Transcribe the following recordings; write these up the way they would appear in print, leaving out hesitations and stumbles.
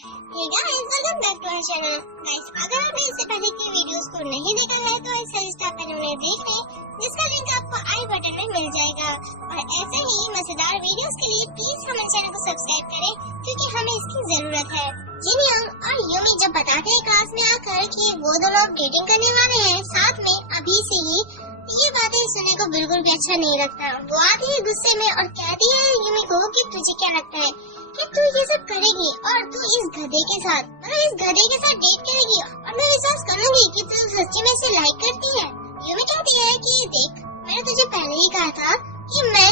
Hey guys, welcome back to our channel. Guys, अगर आपने इससे पहले की वीडियोस को नहीं देखा है तो आई सजेस्ट आप उन्हें देख लें, जिसका लिंक आपको आई बटन में मिल जाएगा। और ऐसे ही मजेदार वीडियोस के लिए प्लीज हमारे चैनल को सब्सक्राइब करें, क्योंकि हमें इसकी जरूरत है। जिन योंग और यूमी जब बताते हैं क्लास में आकर कि वो दोनों डेटिंग करने वाले हैं साथ में अभी से ही, ये बातें सुनने को बिल्कुल भी अच्छा नहीं लगता। वो आती है गुस्से में और कहती है यूमी को कि तुझे क्या लगता है कि तू ये सब करेगी और तू इस गधे के साथ डेट करेगी और मैं विश्वास करूंगी कि तू सच्ची में इसे लाइक करती है। यूमी कहती है कि देख, मैंने तुझे पहले ही कहा था कि मैं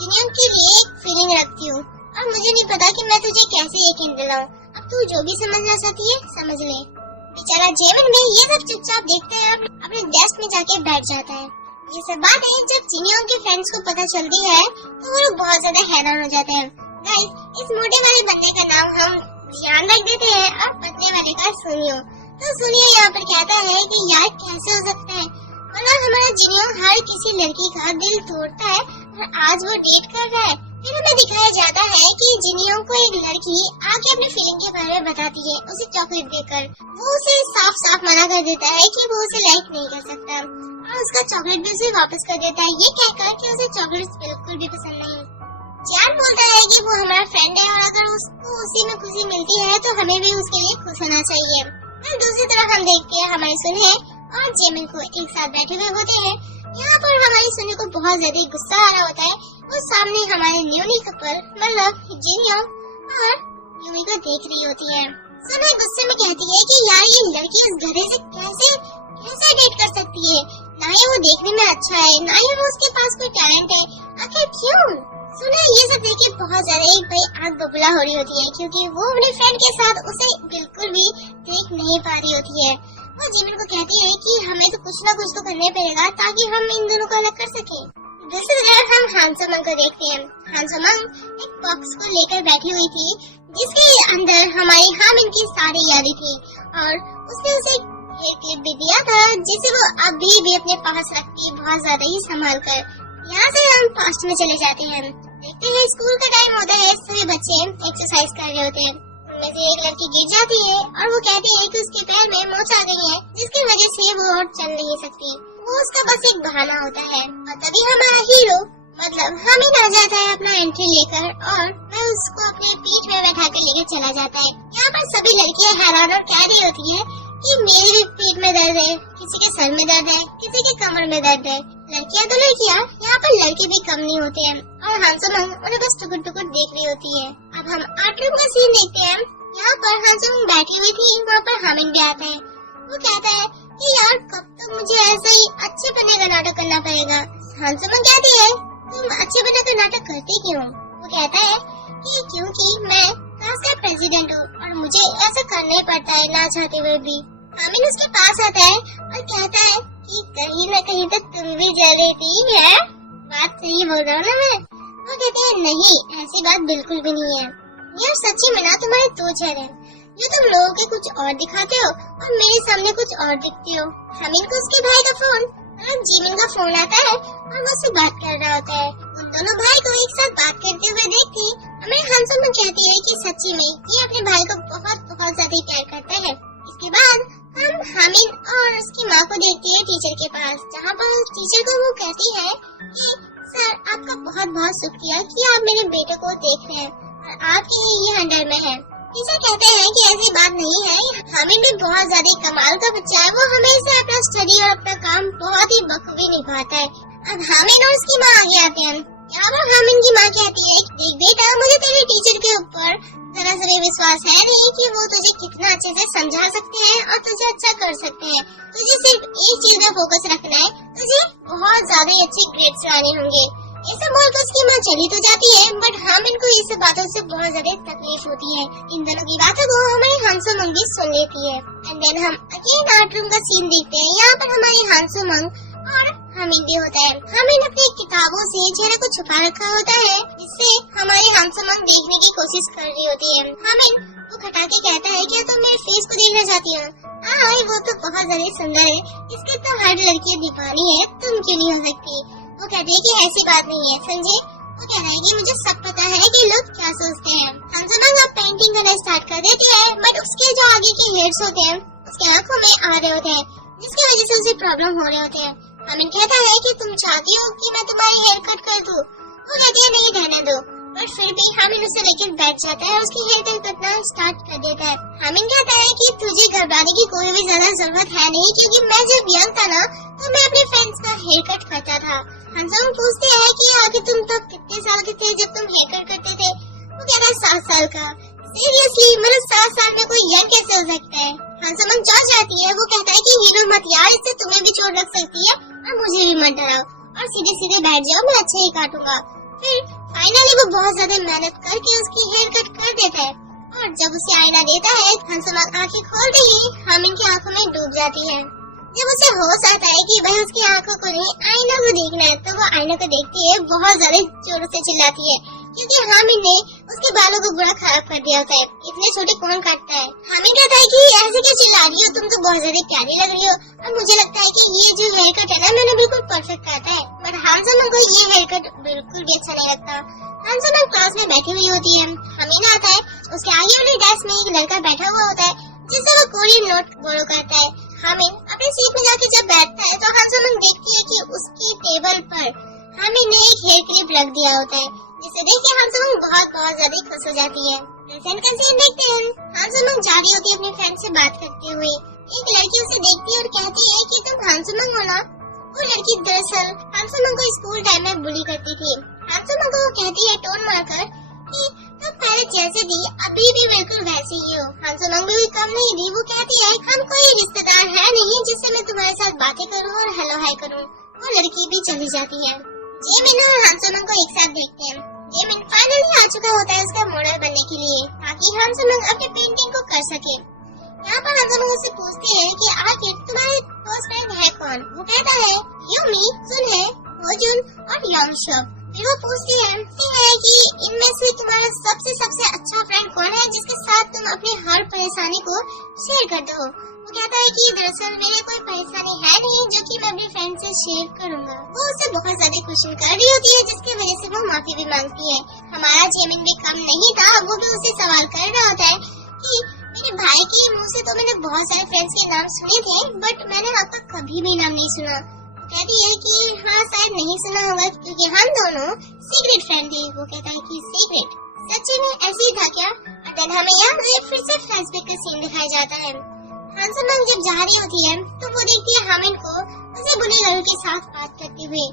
जिनियम के लिए एक फीलिंग रखती हूँ और मुझे नहीं पता कि मैं तुझे कैसे यकीन दिलाऊं। अब तू जो भी समझना चाहती है समझ ले। बेचारा जेमिन भी ये सब चुपचाप देखता है और अपने डेस्क में जाके बैठ जाता है। ये सब बातें जब जिनियम के फ्रेंड्स को पता चलती है तो वो लोग बहुत ज्यादा हैरान हो जाते हैं। गाइस, इस मोटे वाले बंदे का नाम हम ध्यान रख देते हैं और पतले वाले का सुनियो। तो सुनियो यहाँ पर कहता है कि यार कैसे हो सकता है, मतलब हमारा जिनियो हर किसी लड़की का दिल तोड़ता है और आज वो डेट कर रहा है। फिर हमें दिखाया जाता है कि जिनियो को एक लड़की आके अपने फीलिंग के बारे में बताती है उसे चॉकलेट देकर। वो उसे साफ साफ मना कर देता है कि वो उसे लाइक नहीं कर सकता और उसका चॉकलेट भी उसे वापस कर देता है, ये कहकर कि उसे चॉकलेट बिल्कुल भी पसंद नहीं। जैन बोलता है कि वो हमारा फ्रेंड है और अगर उसको उसी में खुशी मिलती है तो हमें भी उसके लिए खुश होना चाहिए। फिर दूसरी तरफ हम देखते हैं हमारे सुने और जेमिन को एक साथ बैठे हुए होते हैं। यहाँ पर हमारी सुने को बहुत ज्यादा गुस्सा आ रहा होता है। वो सामने हमारे न्यूली कपल मतलब जिनियो और यूमी को देख रही होती है। सुने गुस्से में कहती है कि यार ये लड़की इस गधे से कैसे डेट कर सकती है, ना ही वो देखने में अच्छा है ना ही वो उसके पास कोई टैलेंट है, आखिर क्यों। सुना ये सब देख के बहुत ज्यादा एक भाई आग बबूला हो रही होती है, क्योंकि वो अपने फ्रेंड के साथ उसे बिल्कुल भी देख नहीं पा रही होती है। वो जिमिन को कहती है कि हमें तो कुछ ना कुछ तो करने पड़ेगा ताकि हम इन दोनों को अलग कर सकें। दूसरी तरफ हम हानसोमंग को देखते हैं। हानसोमंग एक बॉक्स को लेकर बैठी हुई थी जिसके अंदर हमारी हामिन की सारी यादें थी और उसने उसे एक क्लिप भी दिया था जिसे वो अभी भी अपने पास रखती बहुत ज्यादा ही संभाल कर। यहाँ से हम पास्ट में चले जाते हैं। देखते हैं स्कूल का टाइम होता है, सभी बच्चे एक्सरसाइज कर रहे होते हैं। उनमें से एक लड़की गिर जाती है और वो कहती है कि उसके पैर में मोच आ गई है जिसकी वजह से वो और चल नहीं सकती। वो उसका बस एक बहाना होता है और तभी हमारा हीरो मतलब हामिद आ जाता है अपना एंट्री लेकर और मैं उसको अपने पीठ में बैठा कर लेकर चला जाता है। यहाँ पर सभी लड़कियां हैरान और कह रही होती है कि मेरे भी पीठ में दर्द है, किसी के सर में दर्द है, किसी के कमर में दर्द है। लड़कियां तो लड़कियां, यहाँ पर लड़के भी कम नहीं होते हैं और हानसोमंग उन्हें बस टुकुर टुकुर देख रही होती है। अब हम आर्ट रूम का सीन देखते हैं। यहाँ पर हानसोमंग बैठी हुई थी, वहाँ पर हामिद भी आता है। वो कहता है कि यार कब तक मुझे ऐसा ही अच्छे बनने का नाटक करना पड़ेगा। हानसोमंग कहती है तुम अच्छे बनने का नाटक करते क्यों। वो कहता है कि क्योंकि मैं क्लास का प्रेसिडेंट हूँ और मुझे ऐसा करना ही पड़ता है ना चाहते हुए भी। हामिद उसके पास आता है और कहता है कि कहीं न कहीं तो तुम भी जल रही थी, है बात सही बोल रहा हूँ ना मैं। वो कहते हैं नहीं, ऐसी बात बिल्कुल भी नहीं है यार, सच्ची में ना तुम्हारे दो चेहरे जो तुम लोगों के कुछ और दिखाते हो और मेरे सामने कुछ और दिखते हो। हामिद को उसके भाई का फोन मतलब जिमिन का फोन आता है और वो उससे बात कर रहा होता है। उन दोनों भाई को एक साथ बात करते हुए देखती हमें हानसोमंग कहती है कि सच्ची में ये अपने भाई को बहुत ज्यादा प्यार करता है। इसके बाद हम हामिद और उसकी माँ को देखते हैं टीचर के पास, जहाँ पर टीचर को वो कहती है कि सर आपका बहुत बहुत शुक्रिया कि आप मेरे बेटे को देख रहे हैं और आपके ये अंडर में है। टीचर कहते हैं कि ऐसी बात नहीं है, हामिद भी बहुत ज्यादा कमाल का बच्चा है, वो हमेशा अपना स्टडी और अपना काम बहुत ही बखूबी निभाता है। अब हामिद और उसकी माँ आगे आते हैं। यहाँ पर हामिद की माँ कहती है देख बेटा, मुझे तेरे टीचर के ऊपर जरा सा भी विश्वास है नहीं कि वो तुझे कितना अच्छे से समझा सकते हैं और तुझे अच्छा कर सकते हैं। तुझे सिर्फ एक चीज में फोकस रखना है, तुझे बहुत ज्यादा अच्छे ग्रेड्स लाने होंगे। ऐसा बोलकर उसकी माँ चली तो जाती है, बट हामिद को इस बातों से बहुत ज्यादा तकलीफ होती है। इन दोनों की बातों को हमारी हानसोमंग भी सुन लेती है। एंड देन हम अगेन आर्ट रूम का सीन देखते हैं। यहाँ पर हमारी हानसोमंग और हामिद भी होता है। हामिद अपनी किताबों से चेहरे को छुपा रखा होता है जिससे हमारी हानसोमंग देखने की कोशिश कर रही होती है। हामिद वो खटा के कहता है क्या तुम मेरे फेस को देखना चाहती हो। हाँ वो तो बहुत ज्यादा सुंदर है, इसके तो हर लड़की दीवानी है, तुम क्यों नहीं हो सकती। वो कहती है कि ऐसी बात नहीं है समझे। वो कह रहा है कि मुझे सब पता है कि लोग क्या सोचते हैं। हांसमंग अब पेंटिंग करना स्टार्ट कर देती है, बट उसके जो आगे के हेयर्स होते हैं उसके आंखों में आ रहे होते हैं, जिसकी वजह से उसे प्रॉब्लम हो रहे होते हैं। हामिन कहता है कि तुम चाहती हो कि मैं तुम्हारी हेयर कट कर दूं। वो कहती है नहीं रहने दो, बट फिर भी हामिन उसे लेकर बैठ जाता है और उसकी हेयर कट करना स्टार्ट कर देता है। हामिन कहता है कि तुझे घबराने की कोई भी ज्यादा जरूरत है नहीं, क्योंकि मैं जब यंग था ना तो मैं अपने फ्रेंड्स का हेयर कट करता था। हांसमंग पूछते हैं कि आगे तुम तब कितने साल के थे जब तुम हेयर कट करते थे। वो कहता है 7 साल का। सीरियसली, मतलब 7 साल में कोई यंग कैसे हो सकता है। हांसमंग चौंक जाती है। वो कहता है कि हीरो मत यार, इससे तुम्हें भी चोट लग सकती है और मुझे भी मत डराओ, और सीधे सीधे बैठ जाओ, मैं अच्छे ही काटूंगा। फिर फाइनली वो बहुत ज्यादा मेहनत करके उसकी हेयर कट कर देता है, और जब उसे आईना देता है हांसमंग आंखें खोलते ही हामिन की आंखों में डूब जाती है। जब उसे होश आता है कि वह उसकी आंखों को नहीं आईना को देखना है, तो वो आईना को देखती है, बहुत ज्यादा जोरों से चिल्लाती है, क्योंकि हामिन ने उसके बालों को बुरा खराब कर दिया होता है। इतने छोटे कौन काटता है। हामिन कहता है कि ऐसे क्यों चिल्ला रही हो, तुम तो बहुत ज्यादा प्यारी लग रही हो, और मुझे लगता है कि ये जो हेयर कट है ना मैंने बिल्कुल परफेक्ट काटा है। बट हांसमंग को ये हेयर कट बिल्कुल भी अच्छा नहीं लगता। हांसमंग क्लास में बैठी हुई होती है। हामिन आता है, उसके आगे वाली डेस्क में एक लड़का बैठा हुआ होता है, जिससे वो कोरियन नोट बोरो करता है। हामिन अपनी सीट में जाके जब बैठता है तो हांसमंग देखती है कि उसकी टेबल पर हामिन ने एक हेयर क्लिप रख दिया होता है, जिसे देख के हांसमंग बहुत ज्यादा खुश हो जाती है। फ्रेंड का सीन देखते हैं। हांसमंग जा रही होती है अपने फ्रेंड से बात करते हुए। एक लड़की उसे देखती है और कहती है कि तुम हांसमंग हो ना। वो लड़की दरअसल हांसमंग को स्कूल टाइम में बुली करती थी। हांसमंग को कहती है टोन मारकर कि तुम पहले जैसे थी अभी भी बिल्कुल वैसे ही हो। हांसमंग भी कम नहीं थी। वो कहती है हम कोई रिश्तेदार है नहीं जिससे मैं तुम्हारे साथ बातें करूं और हेलो हाय करूं। वो लड़की भी चली जाती है। जेमिन और हांसमंग को एक साथ देखते हैं। जेमिन फाइनली आ चुका होता है उसका मॉडल बनने के लिए, ताकि हांसमंग अपनी पेंटिंग को कर सके। यहाँ पर हांसमंग उससे पूछती है कि आखिर तुम्हारे क्लोज फ्रेंड है कौन। वो कहता है यूमी, सुनहे, होजुन और योंगशब। फिर वो पूछती है कि इनमें से तुम्हारा सबसे अच्छा फ्रेंड कौन है जिसके साथ तुम अपनी हर परेशानी को शेयर करते हो। वो कहता है कि दरअसल मेरे कोई परेशानी है नहीं जो कि मैं अपने फ्रेंड से शेयर करूंगा। वो उसे बहुत ज्यादा क्वेश्चन कर रही होती है, जिसकी वजह से वो माफी भी मांगती है। हमारा जेमिन भी कम नहीं था, वो भी उसे सवाल कर रहा होता है कि मेरे भाई के मुँह से तो मैंने बहुत सारे फ्रेंड्स के नाम सुने थे, बट मैंने आपका कभी भी नाम नहीं सुना। कहती है कि हाँ शायद नहीं सुना होगा क्योंकि हम दोनों सीक्रेट फ्रेंड थे। वो कहता है कि सीक्रेट, सच्ची में ऐसे ही था क्या। और देन हमें यहाँ फिर से फ्लैशबैक का सीन दिखाया जाता है। हांसमंग जब जा रही होती है तो वो देखती है हामिन को उसे बुली गर्ल के साथ बात करते हुए।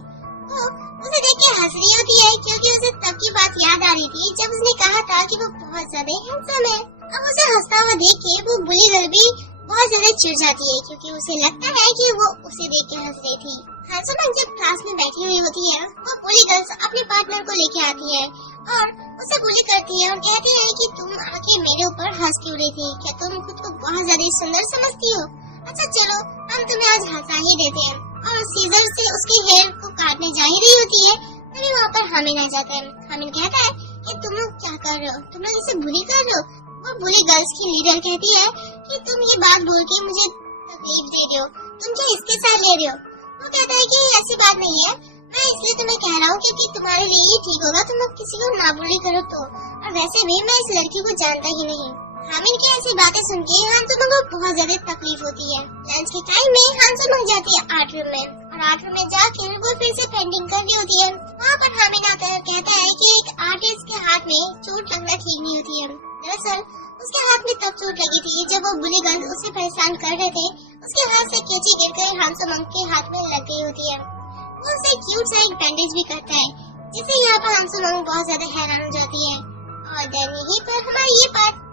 तो उसे देख के हंस रही होती है, क्योंकि उसे तब की बात याद आ रही थी जब उसने कहा था कि वो बहुत ज्यादा हैंडसम है। अब उसे हंसता हुआ देख के वो बुली गर्ल भी बहुत ज्यादा चिढ़ जाती है, क्योंकि उसे लगता है कि वो उसे देख के हंस रही थी। हांसमंग जब क्लास में बैठी हुई होती है, वो बुली गर्ल्स अपने पार्टनर को लेके आती है और उसे बुली करती है और कहती है कि तुम आके मेरे ऊपर हंस क्यों रही थी, क्या तुम खुद को बहुत ज्यादा सुंदर समझती हो। अच्छा चलो हम तुम्हें आज हंसा ही देते हैं। और सीजर से उसके हेयर को काटने जा ही रही होती है, तभी वहाँ पर हामिन आ जाता है। हामिन कहता है कि तुम लोग क्या कर रहे हो, तुम लोग इसे बुली कर रहे हो। वो बुली गर्ल्स की लीडर कहती है कि तुम ये बात बोल के मुझे तकलीफ दे रहे हो, तुम क्या इसके साथ ले रहे हो। वो कहता है कि ऐसी बात नहीं है, मैं इसलिए तुम्हें कह रहा हूँ क्योंकि तुम्हारे लिए ये ठीक होगा, तुम लोग किसी को ना बुली करो तो। और वैसे भी मैं इस लड़की को जानता ही नहीं। हामिन की ऐसी बातें सुन के हांसमंग को बहुत ज्यादा तकलीफ होती है। लंच के टाइम में हांसमंग जाती है आर्ट रूम में, और आर्ट रूम में जाकर वो फिर से पेंटिंग कर रही होती है। वहाँ पर हामिन आता है, कहता है कि एक आर्टिस्ट के हाथ में चोट लगना ठीक नहीं होती है। दरअसल उसके हाथ में तब चोट लगी थी जब वो बुली गर्ल उसे परेशान कर रहे थे। उसके हाथ से कैंची गिरकर हांसमंग के हाथ में लग गई होती है। वो उसे क्यूट सा एक बैंडेज भी करता है, जिससे यहाँ पर हांसमंग बहुत ज्यादा हैरान हो जाती है। और देन यहीं पर हमारा ये पार्ट